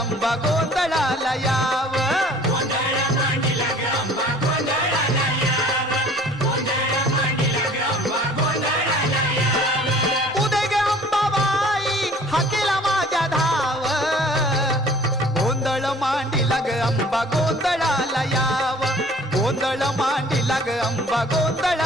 अंबा गोंधळाला याव उदे ग अंबाबाई हाकेला माझ्या धाव गोंधळ मांडीला ग अंबा गोंधळाला याव गोंधळ मांडीला ग अंबा गोंधळ